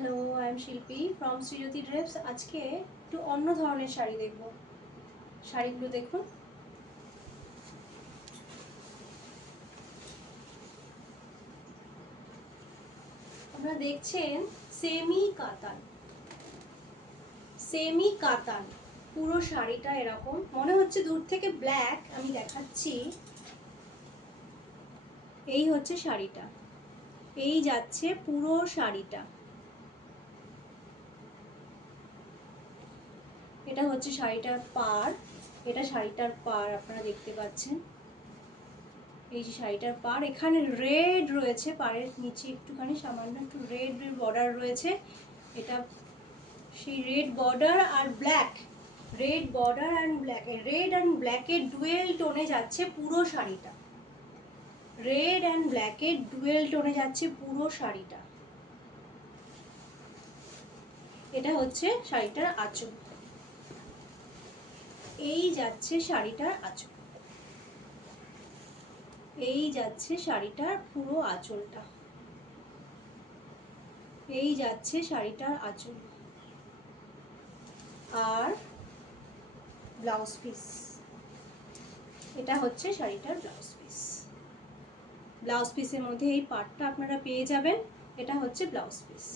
Hello, I am শিল্পী from শ্রীজ্যোতি ড্রেপস। আজকে একটু অন্য ধরনের শাড়ি দেখব। শাড়িগুলো দেখুন। আপনারা দেখছেন সেমি কাতান। সেমি কাতান পুরো শাড়িটা এরকম মনে হচ্ছে দূর থেকে ব্ল্যাক। আমি দেখাচ্ছি। এই হচ্ছে শাড়িটা, এই যাচ্ছে পুরো শাড়িটা। এটা হচ্ছে শাড়িটার পাড়। এটা শাড়িটার পাড় আপনারা দেখতে পাচ্ছেন। এই যে শাড়িটার পাড়, এখানে রেড রয়েছে, পাড়ের নিচে একটুখানি সামান্য একটু রেড বর্ডার রয়েছে। এটা সেই রেড বর্ডার আর black, red border and black, red and ব্ল্যাকের ডুয়েল টোনে যাচ্ছে পুরো শাড়িটা। রেড অ্যান্ড ব্ল্যাকের ডুয়েল টোনে যাচ্ছে পুরো শাড়িটা। এটা হচ্ছে শাড়িটার আঁচল। এই যাচ্ছে শাড়িটার আঁচল। এই যাচ্ছে শাড়িটার পুরো আঁচলটা। এই যাচ্ছে শাড়িটার আঁচল আর ব্লাউজ পিস। এটা হচ্ছে শাড়িটার ব্লাউজ পিস। ব্লাউজ পিসের মধ্যে এই পার্টটা আপনারা পেয়ে যাবেন। এটা হচ্ছে ব্লাউজ পিস।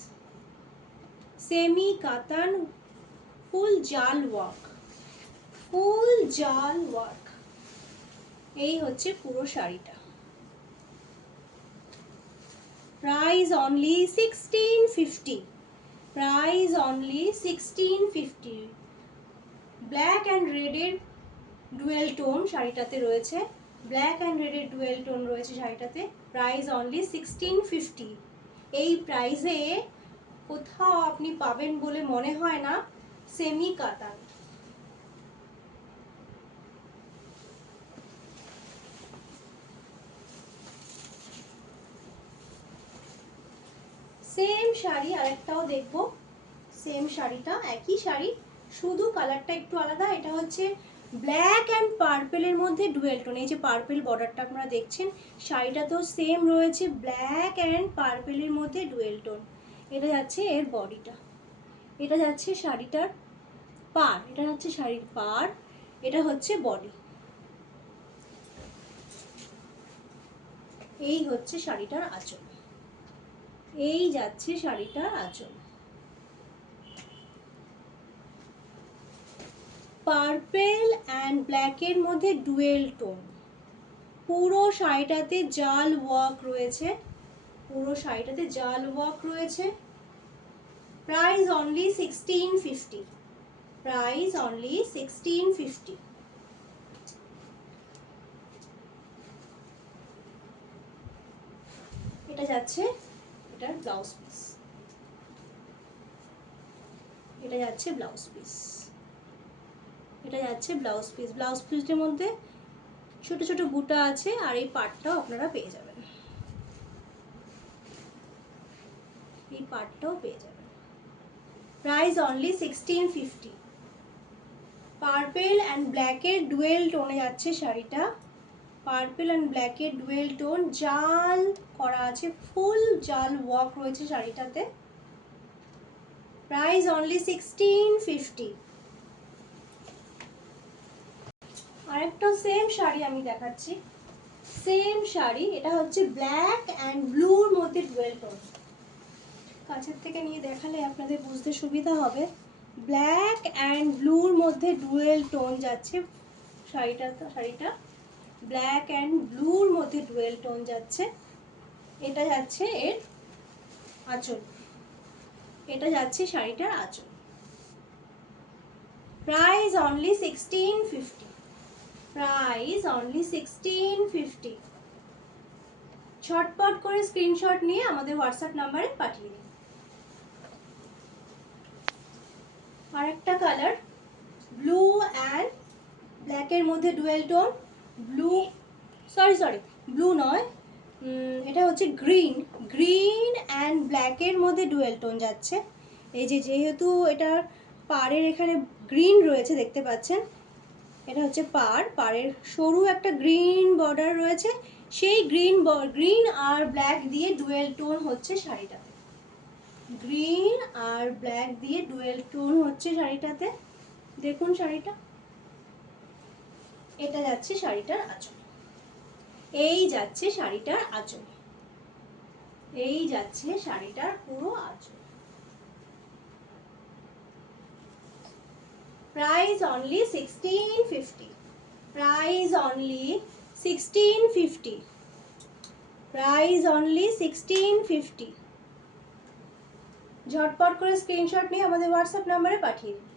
সেমি কাতান, ফুল জাল ওয়ার্ক, ফুল জাল ওয়ার্ক। এই হচ্ছে পুরো শাড়িটা। Price only 1650। Price only 1650। Black and রেডের ডুয়েল টোন শাড়িটাতে রয়েছে। ব্ল্যাক অ্যান্ড রেডের ডুয়েল টোন রয়েছে শাড়িটাতে। Price only 1650। এই প্রাইসে কোথাও আপনি পাবেন বলে মনে হয় না। সেমি কাতান। সেম শাড়ি আরেকটাও দেখবো। সেম শাড়িটা, একই শাড়ি, শুধু কালারটা একটু আলাদা। এটা হচ্ছে ব্ল্যাক অ্যান্ড পার্পেলের মধ্যে ডুয়েল টোন। এই যে পার্পেল বর্ডারটা আপনারা দেখছেন, শাড়িটা তো সেম রয়েছে, ব্ল্যাক অ্যান্ড পার্পেলের মধ্যে ডুয়েল টোন। এটা যাচ্ছে এর বডিটা, এটা যাচ্ছে শাড়িটার পাড়, এটা হচ্ছে শাড়ির পাড়, এটা হচ্ছে বডি। এই হচ্ছে শাড়িটার আঁচল। এই যাচ্ছে শাড়িটার আঁচল। পার্পেল অ্যান্ড ব্ল্যাকের মধ্যে ডুয়েল টোন। পুরো শাড়িটাতে জাল ওয়ার্ক রয়েছে, পুরো শাড়িটাতে জাল ওয়ার্ক রয়েছে। Price only 1650। Price only 1650। এটা যাচ্ছে এটার ব্লাউজ পিস। এটা যাচ্ছে ব্লাউজ পিস। এটা যাচ্ছে ব্লাউজ পিস। ব্লাউজ পিসের মধ্যে ছোট ছোট বুটা আছে আর এই পার্টটাও আপনারা পেয়ে যাবেন। এই পার্টটাও পেয়ে যাবেন। Price only 1650। পার্পেল অ্যান্ড ব্ল্যাকের ডুয়েল টোনে যাচ্ছে শাড়িটা। পার্পেল অ্যান্ড ব্ল্যাকের ডুয়েল টোন, জাল করা আছে, ফুল জাল ওয়ার্ক রয়েছে শাড়িটাতে। Price only 1650। আরেকটা সেম শাড়ি আমি দেখাচ্ছি। সেম শাড়ি, এটা হচ্ছে ব্ল্যাক অ্যান্ড ব্লুর মধ্যে ডুয়েল টোন। কাছের থেকে নিয়ে দেখালে আপনাদের বুঝতে সুবিধা হবে। ব্ল্যাক অ্যান্ড ব্লুর মধ্যে ডুয়েল টোন যাচ্ছে শাড়িটা ব্ল্যাক অ্যান্ড ব্লুর মধ্যে ডুয়েল টোন যাচ্ছে। এটা যাচ্ছে এর আঁচল। এটা যাচ্ছে শাড়িটার আঁচল। Price only 1650। Price only 1650। ছটপট করে স্ক্রিনশট নিয়ে আমাদের হোয়াটসঅ্যাপ নাম্বারে পাঠিয়ে দিন। আরেকটা কালার, ব্লু অ্যান্ড ব্ল্যাকের মধ্যে dual tone. Blue, sorry blue নয়, এটা হচ্ছে গ্রিন। গ্রিন অ্যান্ড ব্ল্যাকের মধ্যে ডুয়েল টোন যাচ্ছে। এই যে যেহেতু এটার পাড়ের এখানে গ্রিন রয়েছে দেখতে পাচ্ছেন, এটা হচ্ছে পাড়ের সরু একটা গ্রিন বর্ডার রয়েছে। সেই গ্রিন আর ব্ল্যাক দিয়ে ডুয়েল টোন হচ্ছে শাড়িটাতে। গ্রিন আর ব্ল্যাক দিয়ে ডুয়েল টোন হচ্ছে শাড়িটাতে। দেখুন শাড়িটা, এটা যাচ্ছে শাড়িটার আঁচল, এই যাচ্ছে শাড়িটার আঁচল, এই যাচ্ছে শাড়িটার পুরো আঁচল। Price only 1650, price only 1650, price only 1650। ঝটপট করে স্ক্রিনশট নিয়ে আমাদের হোয়াটসঅ্যাপ নাম্বারে পাঠিয়ে দিন।